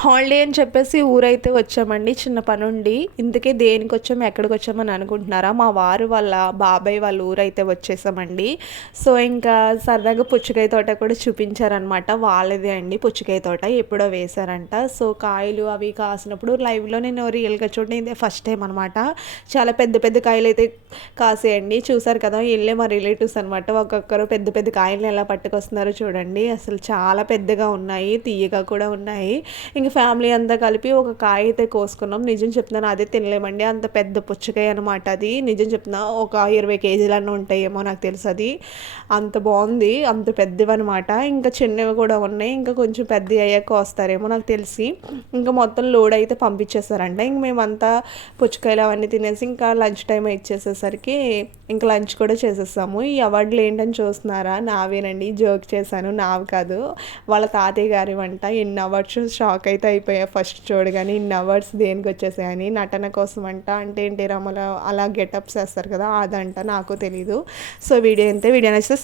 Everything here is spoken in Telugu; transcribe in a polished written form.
హాలిడే అని చెప్పేసి ఊరైతే వచ్చామండి చిన్న పనుండి. ఇంతకీ దేనికొచ్చాము, ఎక్కడికొచ్చామని అనుకుంటున్నారా? మా వారు వాళ్ళ బాబాయ్ వాళ్ళ ఊరైతే వచ్చేసామండి. సో, ఇంకా సరదాగా పుచ్చకాయ తోట కూడా చూపించారనమాట. వాళ్ళదే అండి పుచ్చకాయ తోట. ఎప్పుడో వేశారంట. సో, కాయలు అవి కాసినప్పుడు లైవ్‌లో నేను రియల్‌గా చూడడం ఇదే ఫస్ట్ టైం అనమాట. చాలా పెద్ద పెద్ద కాయలైతే కాసాయండి. చూసారు కదా! ఈళ్ళే మా రిలేటివ్స్ అనమాట. ఒక్కొక్కరు పెద్ద పెద్ద కాయల్ని ఎలా పట్టుకొస్తున్నారో చూడండి. అసలు చాలా పెద్దగా ఉన్నాయి. తియ్యగా కూడా ఉన్నాయి. ఇంక ఫ్యామిలీ అంతా కలిపి ఒక కాయ అయితే కోసుకున్నాం. నిజం చెప్తున్నాను అదే తినలేమండి. అంత పెద్ద పుచ్చకాయ అనమాట అది. నిజం చెప్తున్నా ఒక 20 కేజీలన్నా ఉంటాయేమో నాకు తెలుసది. అంత బావుంది. అంత పెద్దవనమాట. ఇంకా చిన్నవి కూడా ఉన్నాయి. ఇంకా కొంచెం పెద్దయి అయ్యాక కోస్తారేమో నాకు తెలిసి. ఇంకా మొత్తం లోడ్ అయితే పంపించేసారంట. ఇంక మేమంతా పుచ్చకాయలు అవన్నీ తినేసి ఇంకా లంచ్ టైమ్ ఇచ్చేసేసరికి ఇంకా లంచ్ కూడా చేసేసాము. ఈ అవార్డులు ఏంటని చూస్తున్నారా? నావేనండి. జోక్ చేశాను. నావి కాదు. వాళ్ళ తాతయ్య గారివంట. ఎన్ని అవార్డ్స్ షాక్ అయితే అయిపోయా ఫస్ట్ చూడగానే. ఇన్ని అవార్డ్స్ దేనికొచ్చేసాయని. నటన కోసం అంట. అంటే ఎన్టీ రామారావు అలా గెటప్స్ ఏస్తారు కదా! అదంట. నాకు తెలీదు. సో, వీడియో ఇంతే. వీడియో నచ్చితే